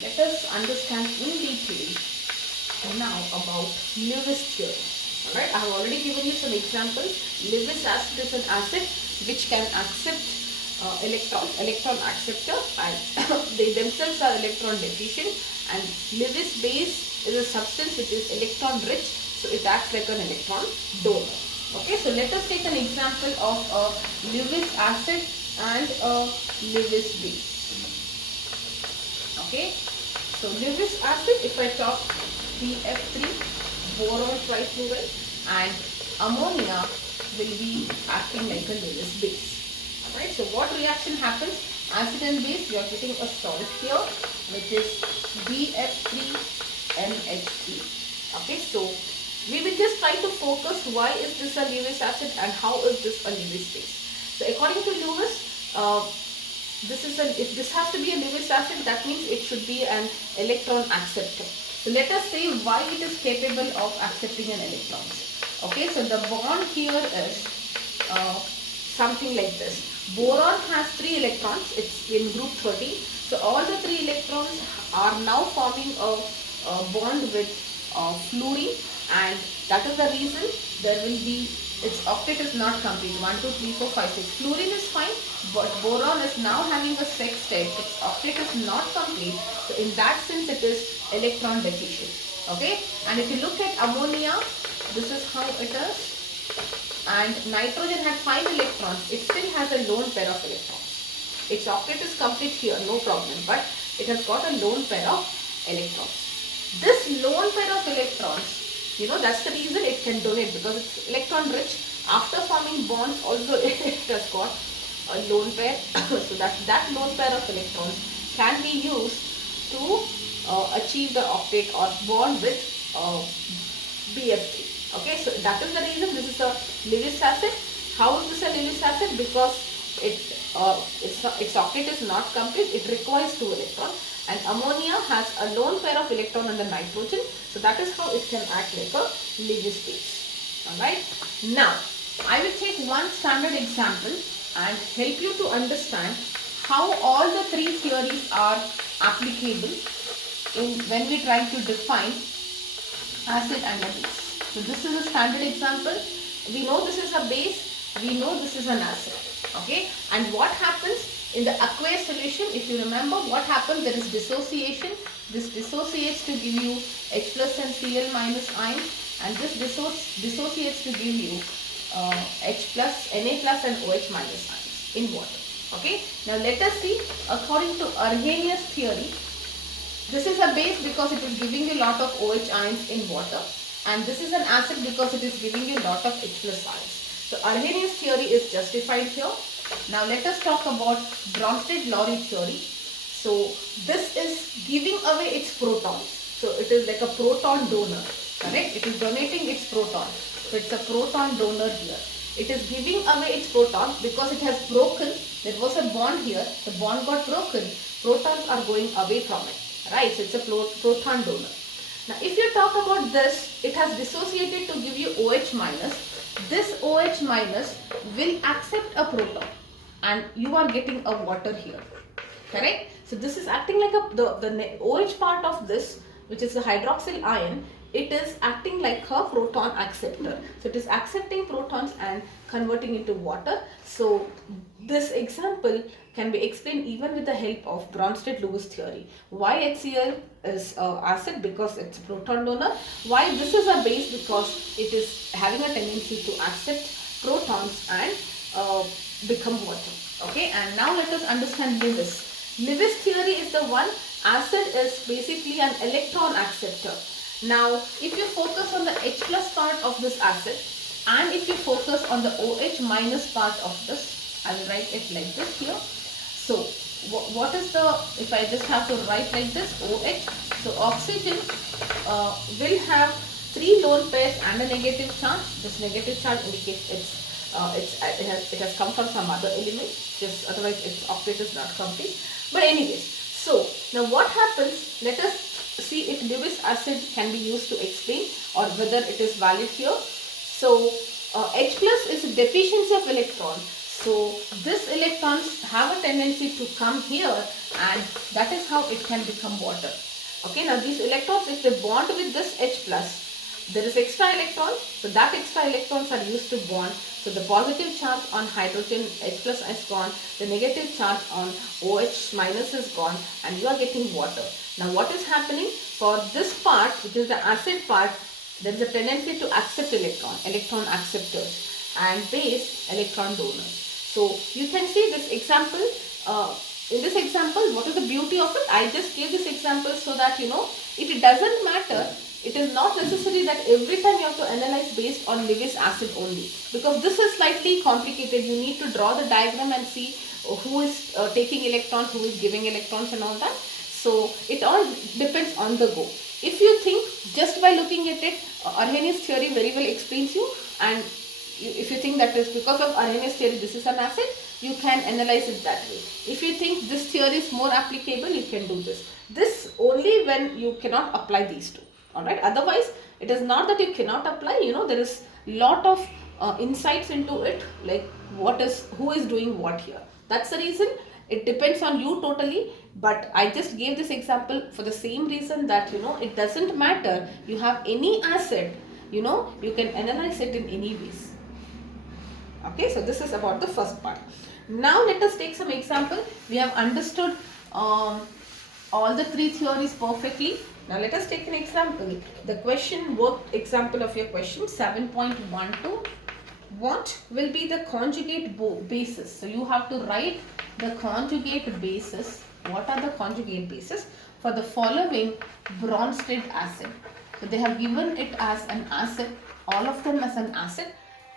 Let us understand in detail now about Lewis theory. Alright, I have already given you some examples. Lewis acid is an acid which can accept electron acceptor, and they themselves are electron deficient, and Lewis base is a substance which is electron rich, so it acts like an electron donor. Okay, so let us take an example of a Lewis acid and a Lewis base. Okay, so Lewis acid, if I talk BF3, boron trifluoride, and ammonia will be acting like a Lewis base. Alright, so what reaction happens? Acid and base, you are getting a salt here, which is BF3NH3. Okay, so we will just try to focus why is this a Lewis acid and how is this a Lewis base. So according to Lewis, if this has to be a Lewis acid, that means it should be an electron acceptor. So let us say why it is capable of accepting an electrons. Okay, so the bond here is something like this. Boron has 3 electrons, it's in group 13. So all the 3 electrons are now forming a bond with fluorine, and that is the reason there will be, its octet is not complete. 1, 2, 3, 4, 5, 6. Fluorine is fine, but boron is now having a sextet. Its octet is not complete. So in that sense, it is electron deficient. Okay, and if you look at ammonia, this is how it is. And nitrogen had 5 electrons. It still has a lone pair of electrons. Its octet is complete here, no problem. But it has got a lone pair of electrons. This lone pair of electrons, that's the reason it can donate, because it's electron rich. After forming bonds also it has got a lone pair. So that lone pair of electrons can be used to achieve the octet or bond with BF3. Okay, so that is the reason this is a Lewis acid. How is this a Lewis acid? Because its octet is not complete. It requires 2 electrons. And ammonia has a lone pair of electron under nitrogen. So that is how it can act like a Lewis base. Alright. Now, I will take one standard example and help you to understand how all the 3 theories are applicable when we try to define acid and a base. So this is a standard example. We know this is a base. We know this is an acid. Okay. And what happens in the aqueous solution? If you remember what happens, there is dissociation. This dissociates to give you H plus and Cl minus ion, and this dissociates to give you H plus, Na plus and OH minus ions in water. Okay. Now let us see, according to Arrhenius theory, this is a base because it is giving you a lot of OH ions in water, and this is an acid because it is giving you a lot of H plus ions. So Arrhenius theory is justified here. Now let us talk about Bronsted-Lowry theory. So this is giving away its protons. So it is like a proton donor, correct? It is donating its proton. So it's a proton donor here. It is giving away its proton because it has broken. There was a bond here. The bond got broken. Protons are going away from it. Right? So it's a proton donor. Now if you talk about this, it has dissociated to give you OH minus. This OH minus will accept a proton, and you are getting a water here, correct? So this is acting like the OH part of this, which is the hydroxyl ion. It is acting like a proton acceptor. So it is accepting protons and converting into water. So this example can be explained even with the help of Bronsted-Lewis theory. Why HCl is acid? Because it's a proton donor. Why this is a base? Because it is having a tendency to accept protons and become water. Okay, and now let us understand Lewis. Lewis theory is the one. Acid is basically an electron acceptor. Now, if you focus on the H plus part of this acid, and if you focus on the OH minus part of this, I will write it like this here. So, what is the, if I just have to write like this, OH, so oxygen will have 3 lone pairs and a negative charge. This negative charge indicates it has come from some other element, just otherwise its octet is not complete. But anyways, so now what happens, let us see if Lewis acid can be used to explain or whether it is valid here. So H plus is a deficiency of electron. So So this electrons have a tendency to come here, and that is how it can become water. Okay, now these electrons, if they bond with this H plus, there is extra electron, so that extra electrons are used to bond. So the positive charge on hydrogen H plus is gone, the negative charge on OH minus is gone, and you are getting water. Now what is happening for this part, which is the acid part, there is a tendency to accept electron acceptors, and base, electron donors. So you can see this example. In this example, what is the beauty of it? I just gave this example so that you know it doesn't matter. It is not necessary that every time you have to analyze based on Lewis acid only, because this is slightly complicated. You need to draw the diagram and see who is taking electrons, who is giving electrons and all that. So it all depends on the go. If you think just by looking at it, Arrhenius theory very well explains you, and if you think that is because of Arrhenius theory this is an acid, you can analyze it that way. If you think this theory is more applicable, you can do this. This only when you cannot apply these two. Alright, otherwise it is not that you cannot apply, you know, there is lot of insights into it, like who is doing what here. That's the reason. It depends on you totally, but I just gave this example for the same reason that you know it doesn't matter. You have any acid, you know, you can analyze it in any ways. Okay, so this is about the first part. Now let us take some example. We have understood all the three theories perfectly. Now let us take an example. The question, worked example of your question 7.12. What will be the conjugate basis? So you have to write the conjugate basis. What are the conjugate basis for the following Bronsted acid? So they have given it as an acid, all of them as an acid.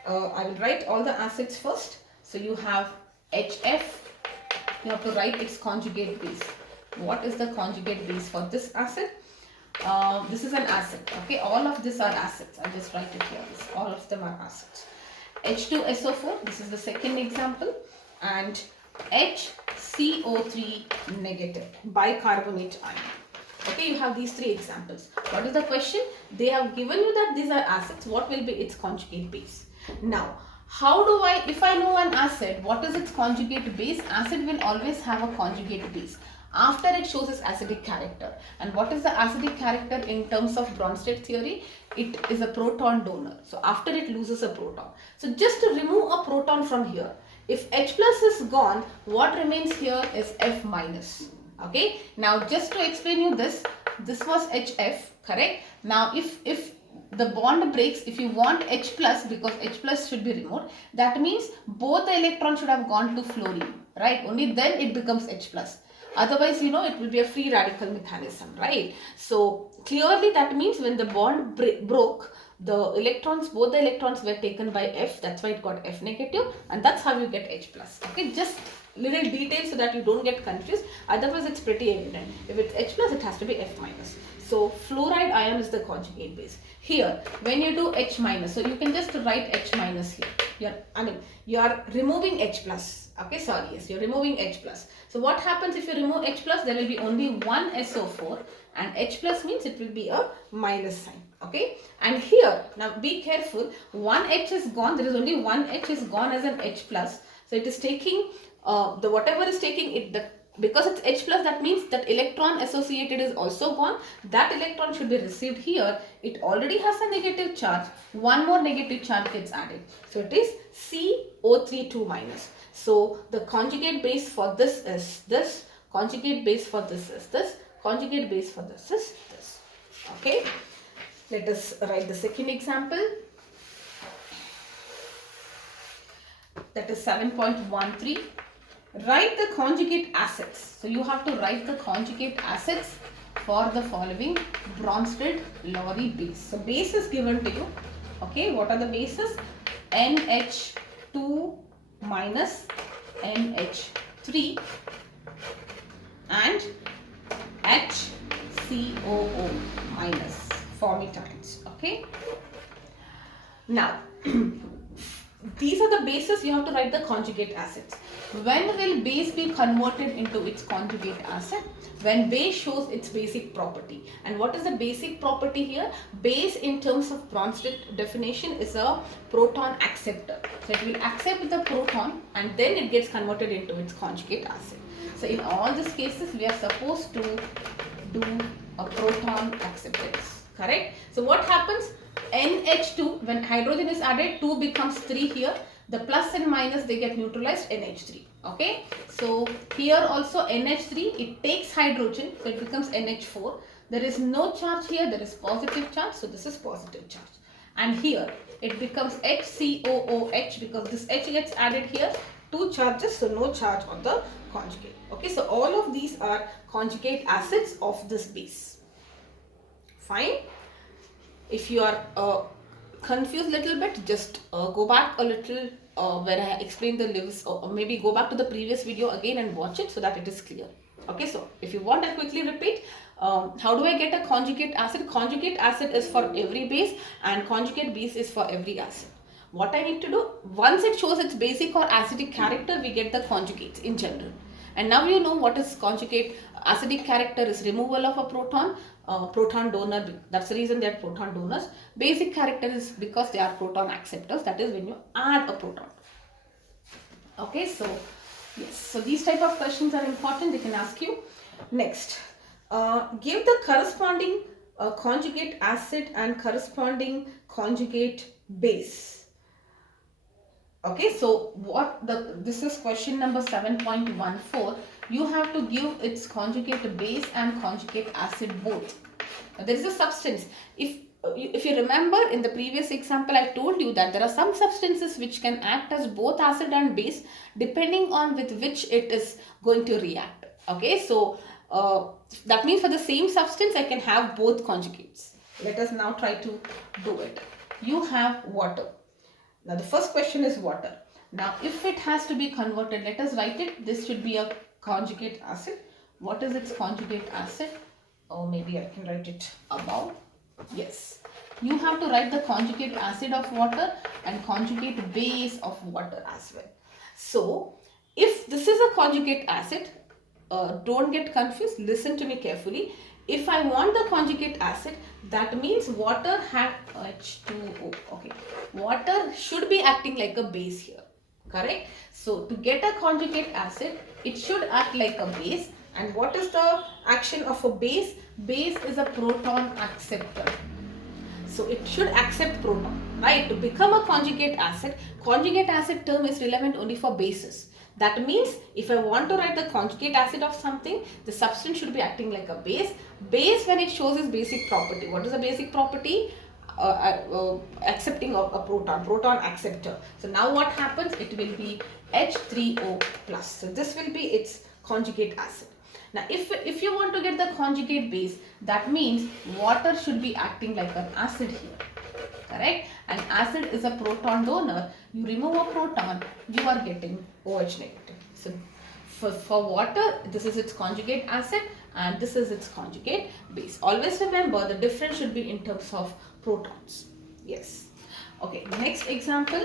I will write all the acids first. So you have HF. You have to write its conjugate base. What is the conjugate base for this acid? This is an acid. Okay, all of these are acids. I just write it here. All of them are acids. H2SO4, this is the second example, and HCO3 negative, bicarbonate ion. Okay, you have these three examples. What is the question? They have given you that these are acids. What will be its conjugate base? Now, how do I, if I know an acid, what is its conjugate base? Acid will always have a conjugate base after it shows its acidic character. And what is the acidic character in terms of Bronsted theory? It is a proton donor. So after it loses a proton. So just to remove a proton from here, if H plus is gone, what remains here is F minus. Okay. Now just to explain you this was HF, correct? Now if the bond breaks, if you want H plus, because H plus should be removed, that means both the electrons should have gone to fluorine, right? Only then it becomes H plus. Otherwise, you know, it will be a free radical mechanism, right? So clearly that means when the bond broke, the electrons, both the electrons were taken by F. That's why it got F negative, and that's how you get H plus. Okay, just little details so that you don't get confused. Otherwise, it's pretty evident. If it's H plus, it has to be F minus. So fluoride ion is the conjugate base. Here, when you do H minus, so you can just write H minus here. You are removing H plus. Okay, sorry, yes, you're removing H plus. So what happens if you remove H plus? There will be only one SO4, and H plus means it will be a minus sign. Okay, and here, now be careful, one H is gone, there is only one H is gone as an H plus. So it is taking, whatever is taking it, because it's H plus, that means that electron associated is also gone. That electron should be received here. It already has a negative charge. One more negative charge gets added. So it is CO3 2 minus. So the conjugate base for this is this. Conjugate base for this is this. Conjugate base for this is this. Okay. Let us write the second example. That is 7.13. Write the conjugate acids. So you have to write the conjugate acids for the following Bronsted-Lowry base. So base is given to you. Okay, what are the bases? NH2 minus NH3 and HCOO minus formitides. Okay. Now, these are the bases. You have to write the conjugate acids. When will base be converted into its conjugate acid? When base shows its basic property. And what is the basic property here? Base in terms of Bronsted definition is a proton acceptor. So it will accept the proton and then it gets converted into its conjugate acid. So in all these cases we are supposed to do a proton acceptance. Correct? So what happens? NH2, when hydrogen is added, 2 becomes 3 here. The plus and minus, they get neutralized, NH3. Okay, so here also NH3, it takes hydrogen, so it becomes NH4. There is no charge here, there is positive charge, so this is positive charge. And here it becomes HCOOH because this H gets added here, 2 charges, so no charge on the conjugate. Okay, so all of these are conjugate acids of this base. Fine. If you are confused a little bit, just go back a little where I explained the lives, or maybe go back to the previous video again and watch it so that it is clear. Okay, so if you want, I quickly repeat. How do I get a conjugate acid? Conjugate acid is for every base and conjugate base is for every acid. What I need to do, once it shows its basic or acidic character, we get the conjugates in general. And now you know what is conjugate. Acidic character is removal of a proton, proton donor, that's the reason they are proton donors. Basic character is because they are proton acceptors, that is when you add a proton. Okay, so yes, so these type of questions are important, they can ask you. Next, give the corresponding conjugate acid and corresponding conjugate base. Okay, so this is question number 7.14. You have to give its conjugate base and conjugate acid both. There is a substance. If you remember in the previous example, I told you that there are some substances which can act as both acid and base depending on with which it is going to react. Okay, so that means for the same substance I can have both conjugates. Let us now try to do it. You have water. Now the first question is water. Now if it has to be converted, let us write it. This should be a conjugate acid. What is its conjugate acid? Or maybe I can write it above. Yes. You have to write the conjugate acid of water and conjugate base of water as well. So if this is a conjugate acid, don't get confused. Listen to me carefully. If I want the conjugate acid, that means water had H2O. Okay, water should be acting like a base here, correct? So to get a conjugate acid, it should act like a base. And what is the action of a base? Base is a proton acceptor. So it should accept proton, right? To become a conjugate acid term is relevant only for bases. That means if I want to write the conjugate acid of something, the substance should be acting like a base. Base, when it shows its basic property. What is the basic property? Accepting of a proton acceptor. So now what happens? It will be H3O plus. So this will be its conjugate acid. Now if you want to get the conjugate base, that means water should be acting like an acid here. Correct? And acid is a proton donor. You remove a proton, you are getting OH negative. So for water, this is its conjugate acid and this is its conjugate base. Always remember the difference should be in terms of protons. Yes. Okay, next example,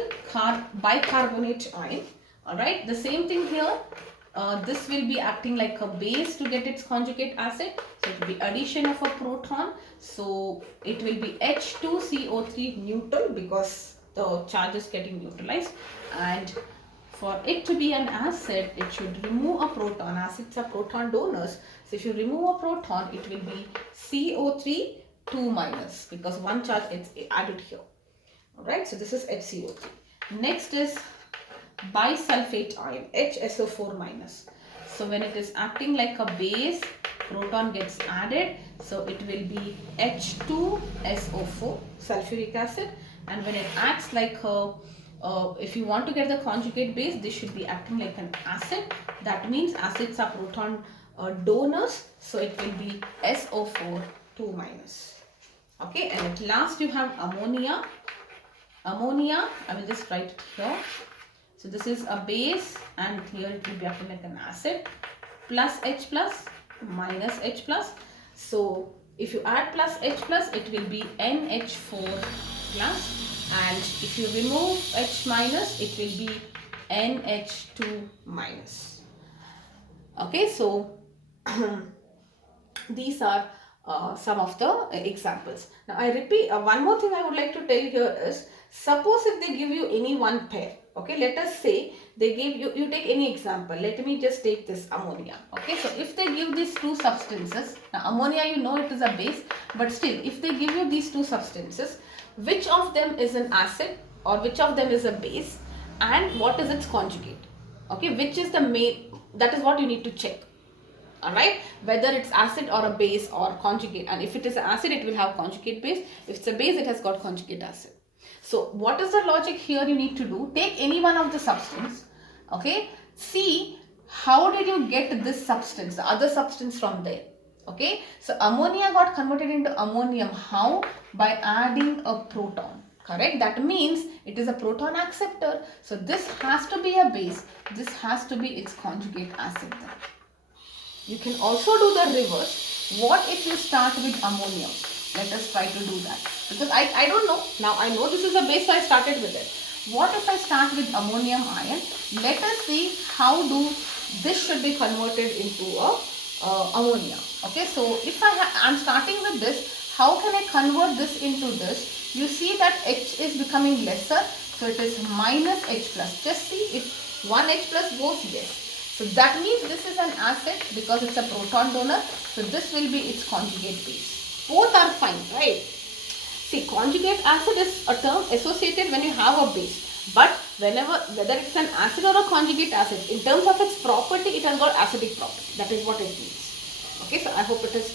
bicarbonate ion. Alright, the same thing here. This will be acting like a base to get its conjugate acid. So it will be addition of a proton. So it will be H2CO3 neutral because the charge is getting neutralized. And for it to be an acid, it should remove a proton. Acids are proton donors. So if you remove a proton, it will be CO3 2 minus because one charge is added here. Alright, so this is HCO3. Next is bisulfate ion, HSO4 minus. So when it is acting like a base, proton gets added. So it will be H2SO4, sulfuric acid. And when it acts like a, if you want to get the conjugate base, this should be acting like an acid. That means acids are proton donors. So it will be SO4 2 minus. Okay, and at last you have ammonia. Ammonia, I will just write it here. So this is a base and here it will be acting like an acid. Plus H plus minus H plus. So if you add plus H plus, it will be NH4 plus. And if you remove H minus, it will be NH2 minus. Okay, so these are some of the examples. Now I repeat, one more thing I would like to tell here is, suppose if they give you any one pair, okay, let us say they give you, you take any example, let me just take this ammonia. Okay, so if they give these two substances, now ammonia, you know, it is a base, but still if they give you these two substances, which of them is an acid or which of them is a base, and what is its conjugate? Okay, which is the main, that is what you need to check. Alright, whether it's acid or a base or conjugate, and if it is an acid it will have conjugate base, if it's a base it has got conjugate acid. So what is the logic here you need to do? Take any one of the substance, okay, see how did you get this substance, the other substance from there. Okay, so ammonia got converted into ammonium, how? By adding a proton, correct? That means it is a proton acceptor, so this has to be a base, this has to be its conjugate acid then. You can also do the reverse. What if you start with ammonium? Let us try to do that. Because I don't know. Now I know this is a base, so I started with it. What if I start with ammonium ion? Let us see how do this should be converted into a ammonia. Okay, so if I'm starting with this, how can I convert this into this? You see that H is becoming lesser, so it is minus H plus. Just see if one H plus goes, yes. So that means this is an acid because it's a proton donor. So this will be its conjugate base. Both are fine, right? See, conjugate acid is a term associated when you have a base. But whether it's an acid or a conjugate acid, in terms of its property, it has got acidic property. That is what it means. Okay, so I hope it is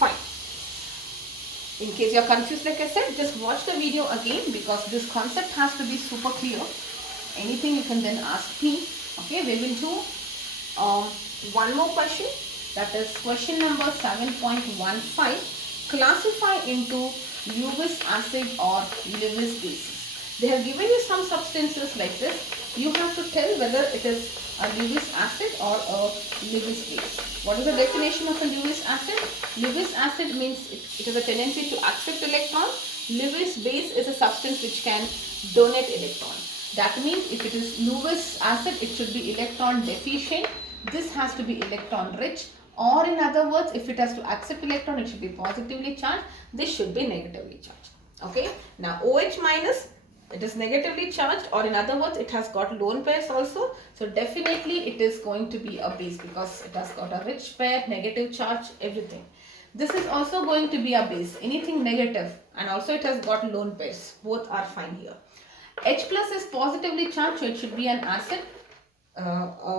fine. In case you are confused, like I said, just watch the video again because this concept has to be super clear. Anything you can then ask me. Okay, we will do one more question, that is question number 7.15. Classify into Lewis acid or Lewis bases. They have given you some substances like this. You have to tell whether it is a Lewis acid or a Lewis base. What is the definition of a Lewis acid? Lewis acid means it has a tendency to accept electron. Lewis base is a substance which can donate electron. That means if it is Lewis acid, it should be electron deficient. This has to be electron rich, or in other words, if it has to accept electron, it should be positively charged. This should be negatively charged. Okay. Now OH minus, it is negatively charged, or in other words, it has got lone pairs also. So definitely it is going to be a base because it has got a rich pair, negative charge, everything. This is also going to be a base, anything negative, and also it has got lone pairs. Both are fine here. H plus is positively charged, so it should be an acid.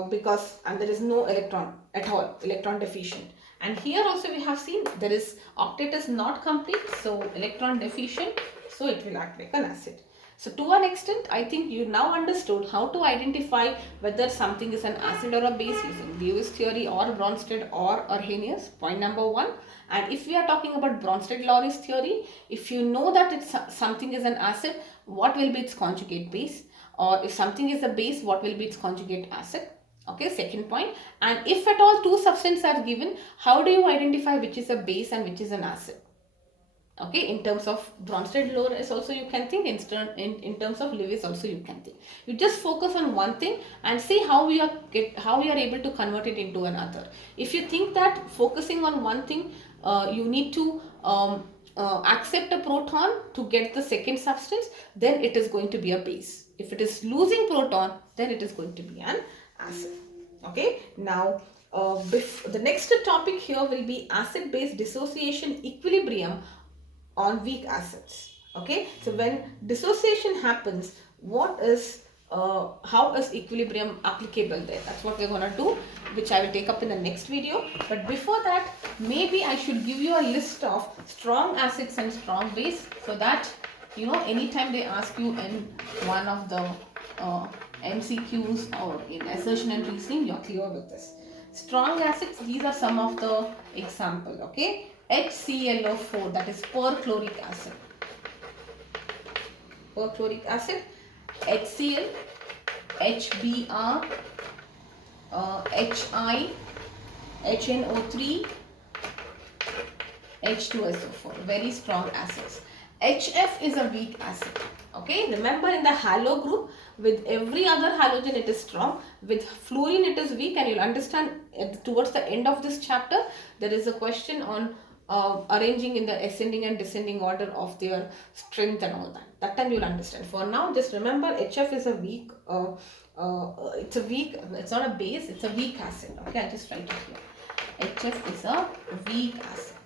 Because there is no electron at all, electron deficient. And here also we have seen there is octet is not complete, so electron deficient, so it will act like an acid. So to an extent, I think you now understood how to identify whether something is an acid or a base using Lewis theory or Bronsted or Arrhenius, point number 1. And if we are talking about Bronsted-Lawrence theory, if you know that something is an acid, what will be its conjugate base? Or if something is a base, what will be its conjugate acid? Okay, second point. And if at all two substances are given, how do you identify which is a base and which is an acid? Okay, in terms of Bronsted-Lawrence also you can think, in terms of Lewis also you can think. You just focus on one thing and see how we are able to convert it into another. If you think that focusing on one thing, you need to accept a proton to get the second substance, then it is going to be a base. If it is losing proton, then it is going to be an acid. Okay, now the next topic here will be acid-base dissociation equilibrium on weak acids. Okay, so when dissociation happens, how is equilibrium applicable there? That's what we're going to do, which I will take up in the next video. But before that, maybe I should give you a list of strong acids and strong base, so that you know anytime they ask you in one of the MCQs or in assertion and reasoning, you're clear with this. Strong acids, these are some of the example. Okay, HClO4, that is perchloric acid. Perchloric acid, HCl, HBr, HI, HNO3, H2SO4, very strong acids. HF is a weak acid. Okay, remember in the halo group, with every other halogen it is strong, with fluorine it is weak, and you'll understand towards the end of this chapter there is a question on arranging in the ascending and descending order of their strength and all that. That time you'll understand. For now, just remember HF is a weak, it's not a base, it's a weak acid. Okay, I just write it here. HF is a weak acid.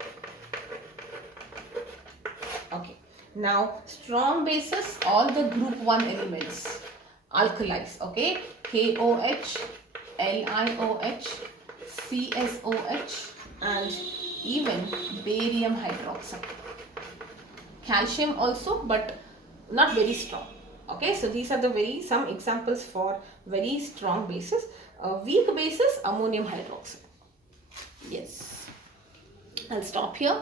Okay. Now, strong bases, all the group 1 elements, alkalis, okay, KOH, LiOH, CSOH, and even barium hydroxide. Calcium also, but not very strong. Okay, so these are the some examples for very strong bases. Weak bases, ammonium hydroxide. Yes, I'll stop here.